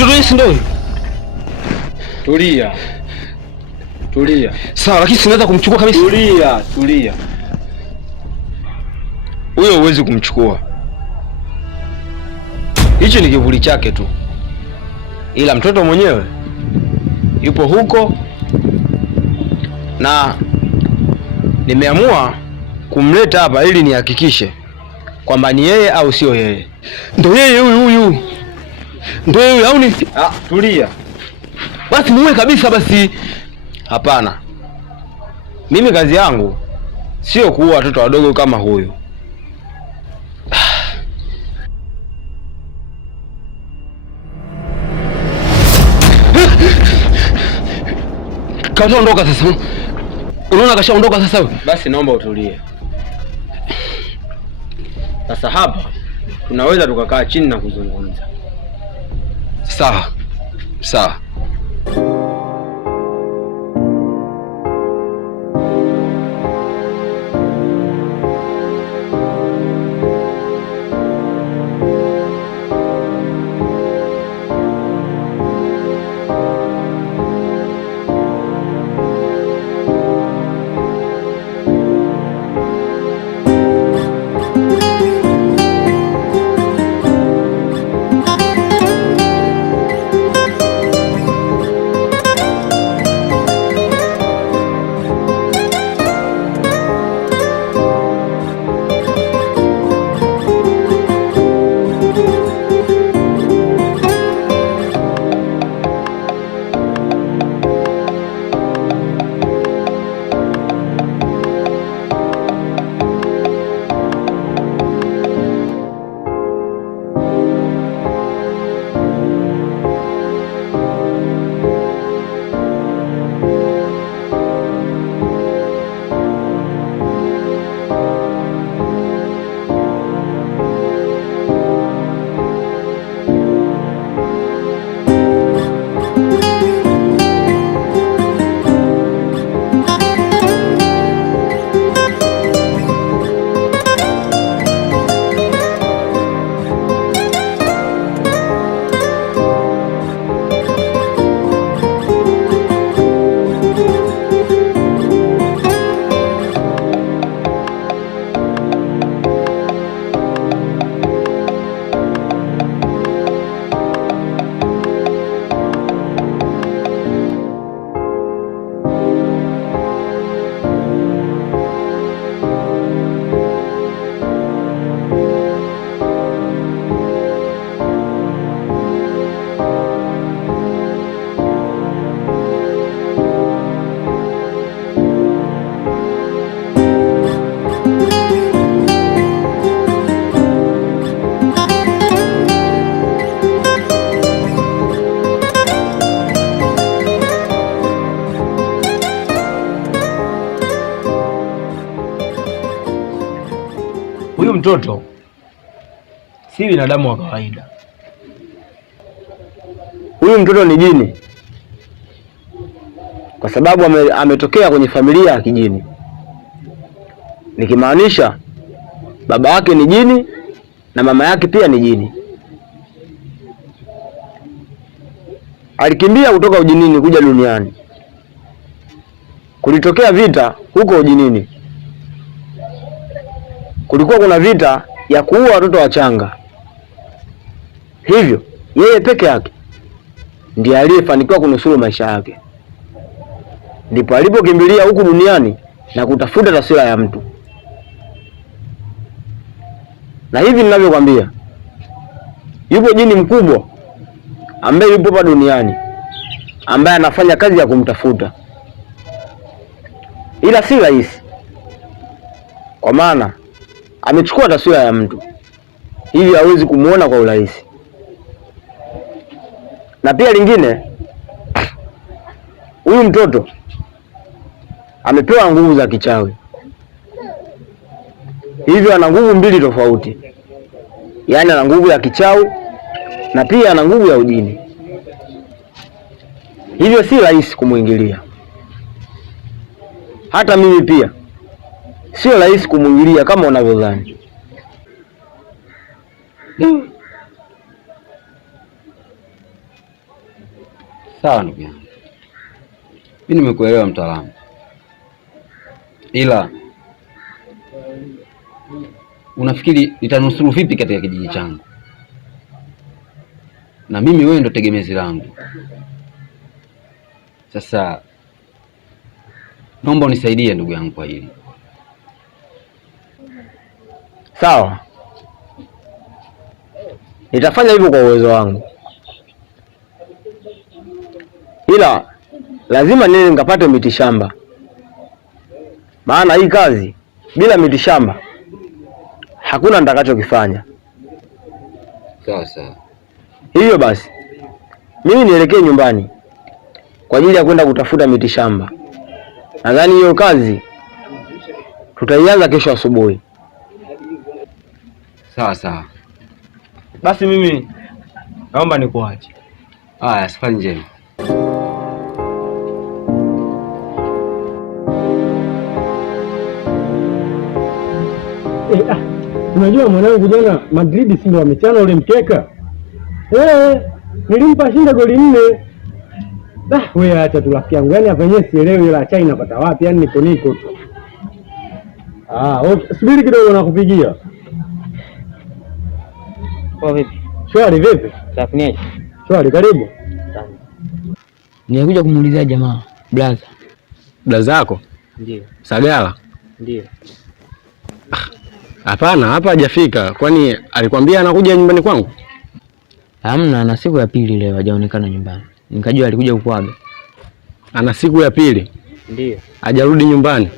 Mtoto yeye ndio. Tulia. Tulia. Sawa, lakini sinaweza kumchukua kabisa. Tulia, tulia. Huyo huwezi kumchukua. Hicho ni kivuli chake tu. Ila mtoto mwenyewe yupo huko na nimeamua kumleta hapa ili nihakikishe kwamba ni yeye au sio yeye. Ndio yeye huyu. Ndio yeye au ni? Tulia. Basi muue kabisa basi. Hapana. Mimi kazi yangu sio kuua watoto wadogo kama huyu. Kaondoka sasa. Unaona kashaondoka sasa. Basi naomba utulie. Sasa hapa tunaweza tukakaa chini na kuzungumza. Sawa. Sawa. Huyu mtoto si binadamu wa kawaida. Huyu mtoto ni jini, kwa sababu ametokea kwenye familia ya kijini, nikimaanisha baba yake ni jini na mama yake pia ni jini. Alikimbia kutoka ujinini kuja duniani. Kulitokea vita huko ujinini. Kulikuwa kuna vita ya kuua watoto wachanga. Hivyo yeye peke yake ndiye aliyefanikiwa kunusuru maisha yake. Ndipo alipokimbilia huku duniani na kutafuta taswira ya mtu. Na hivi ninavyokuambia, yupo jini mkubwa ambaye yupo hapa duniani, ambaye anafanya kazi ya kumtafuta. Ila si rahisi, kwa maana amechukua taswira ya mtu, hivi hawezi kumuona kwa urahisi. Na pia lingine, huyu mtoto amepewa nguvu za kichawi, hivyo ana nguvu mbili tofauti. Yaani ana nguvu ya kichawi na pia ana nguvu ya ujini, hivyo si rahisi kumuingilia. Hata mimi pia sio rahisi kumuingilia kama unavyodhani. Sawa ndugu yangu, mimi nimekuelewa mtaalamu, ila unafikiri nitanusuru vipi katika kijiji changu? Na mimi wewe ndo tegemezi langu. Sasa naomba unisaidie ndugu yangu kwa hili. Sawa, nitafanya hivyo kwa uwezo wangu, ila lazima nini nikapate mitishamba, maana hii kazi bila mitishamba hakuna nitakachokifanya. Sawa sawa. Hivyo basi mimi nielekee nyumbani kwa ajili ya kwenda kutafuta mitishamba. Nadhani hiyo kazi tutaianza kesho asubuhi. Sawa sawa. Basi mimi naomba nikuache. Haya, safari njema. Unajua mwanangu, jana Madrid si ndo wamechana ule mkeka? Nilimpa shinda goli 4. Wewe acha tu rafiki yangu. Yaani hapa yenyewe sielewi ila China inapata wapi? Yaani niko tu. Okay. Subiri kidogo nakupigia. Kwa vipi? Shwari vipi? Safi. Shwari, karibu. Nimekuja kumuulizia jamaa, blaza. Blaza yako? Ndio. Sagala? Ndio. Hapana, hapa hajafika. Kwani alikwambia anakuja nyumbani kwangu? Hamna, ana siku ya pili leo hajaonekana nyumbani. Nikajua alikuja kukuaga. Ana siku ya pili? Ndio. Hajarudi nyumbani.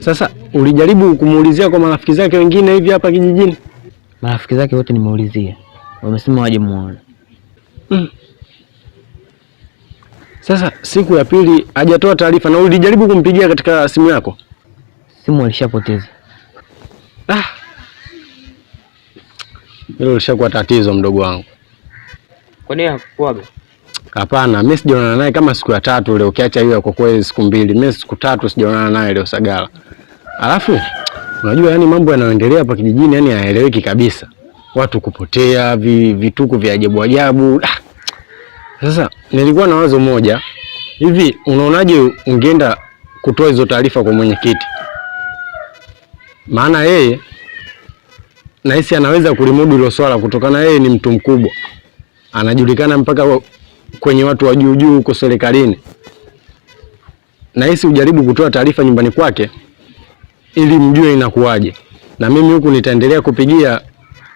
Sasa ulijaribu kumuulizia kwa marafiki zake wengine hivi hapa kijijini? Marafiki zake wote nimeulizia, wamesema waje muone. Sasa siku ya pili hajatoa taarifa. Na ulijaribu kumpigia katika simu yako? Simu alishapoteza. Hilo lishakuwa tatizo mdogo wangu. Kwa nini hakuaga? Hapana, mimi sijaonana naye kama siku ya 3 leo, ukiacha hiyo kwa kweli siku 2. Mimi siku 3 sijaonana naye leo Sagala. Alafu unajua yani mambo yanayoendelea hapa kijijini yani hayaeleweki kabisa. Watu kupotea, vituko vya ajabu ajabu. Sasa nilikuwa na wazo moja. Hivi unaonaje ungeenda kutoa hizo taarifa kwa mwenyekiti? Maana yeye nahisi anaweza kulimudu hilo swala kutokana yeye ni mtu mkubwa. Anajulikana mpaka kwenye watu wa juu juu huko serikalini. Nahisi ujaribu kutoa taarifa nyumbani kwake ili mjue inakuwaje. Na mimi huku nitaendelea kupigia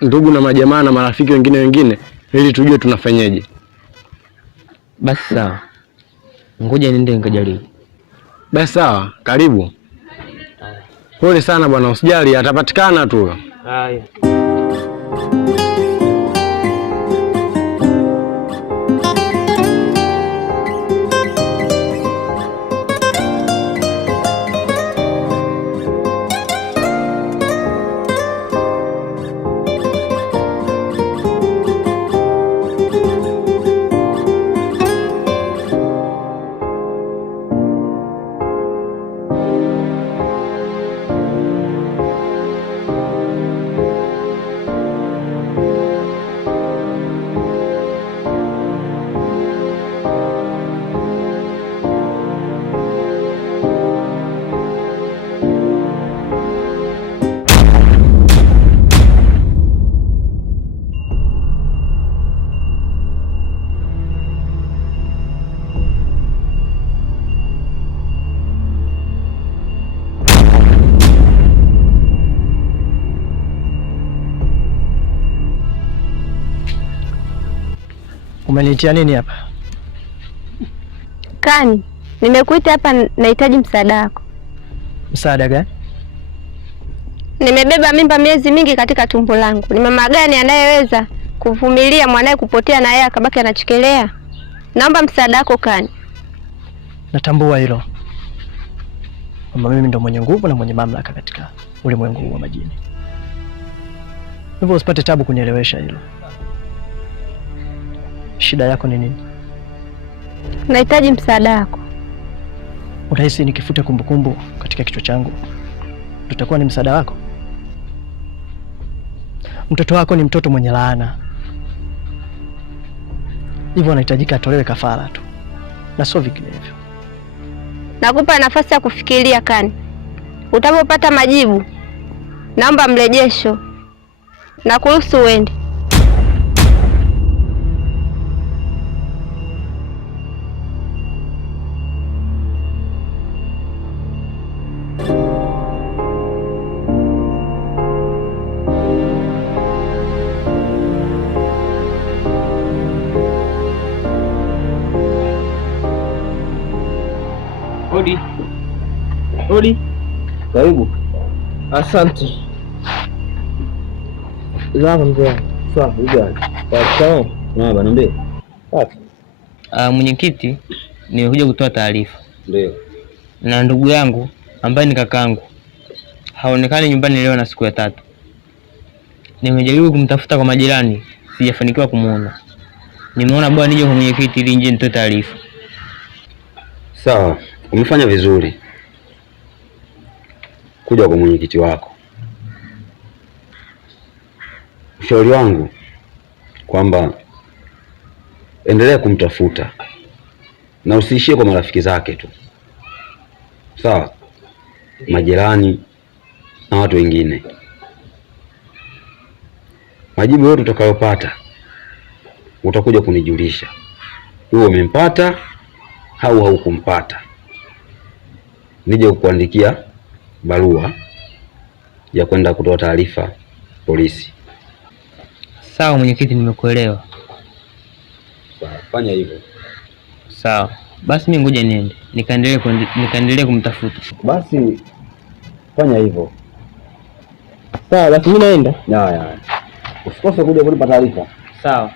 ndugu na majamaa na marafiki wengine ili tujue tunafanyaje. Basi sawa. Ngoja niende nikajaribu. Basi sawa, karibu. Pole sana bwana, usijali, atapatikana tu. Haya. Umenitia nini hapa? Kani, nimekuita hapa, nahitaji msaada wako. Msaada gani? Nimebeba mimba miezi mingi katika tumbo langu. Ni mama gani anayeweza kuvumilia mwanae kupotea na yeye akabaki anachekelea? Naomba msaada wako Kani. Natambua hilo, kwamba mimi ndo mwenye nguvu na mwenye mamlaka katika ulimwengu wa majini. Hivyo usipate tabu kunielewesha hilo. Shida yako ni nini? Nahitaji msaada wako. Unahisi nikifute kumbukumbu katika kichwa changu tutakuwa ni msaada wako? Mtoto wako ni mtoto mwenye laana. hivyo anahitajika atolewe kafara tu na sio vinginevyo. Nakupa nafasi ya kufikiria Kani. Utapopata majibu, naomba mrejesho na kuruhusu uende. Hodi. Hodi. Karibu. Asante. Zama mzee. Sawa, ujali. Sawa. Na bana mbe. Wapi? Mwenyekiti, nimekuja kutoa taarifa. Ndio. Na ndugu yangu ambaye ni kakaangu haonekani nyumbani leo na siku ya 3. Nimejaribu kumtafuta kwa majirani, sijafanikiwa kumuona. Nimeona bwana nije kwa mwenyekiti ili nje nitoe taarifa. Sawa, umefanya vizuri kuja kwa mwenyekiti wako. Ushauri wangu kwamba endelea kumtafuta na usiishie kwa marafiki zake tu, sawa, majirani na watu wengine. Majibu yote utakayopata utakuja kunijulisha, wewe umempata au haukumpata. Nije kukuandikia barua ya kwenda kutoa taarifa polisi. Sawa mwenyekiti, nimekuelewa. Sawa, fanya hivyo. Sawa. Basi mimi ngoja niende. Nikaendelee kumtafuta. Basi fanya hivyo. Sawa, basi mimi naenda. Ya. Usikose kuja kunipa taarifa. Sawa.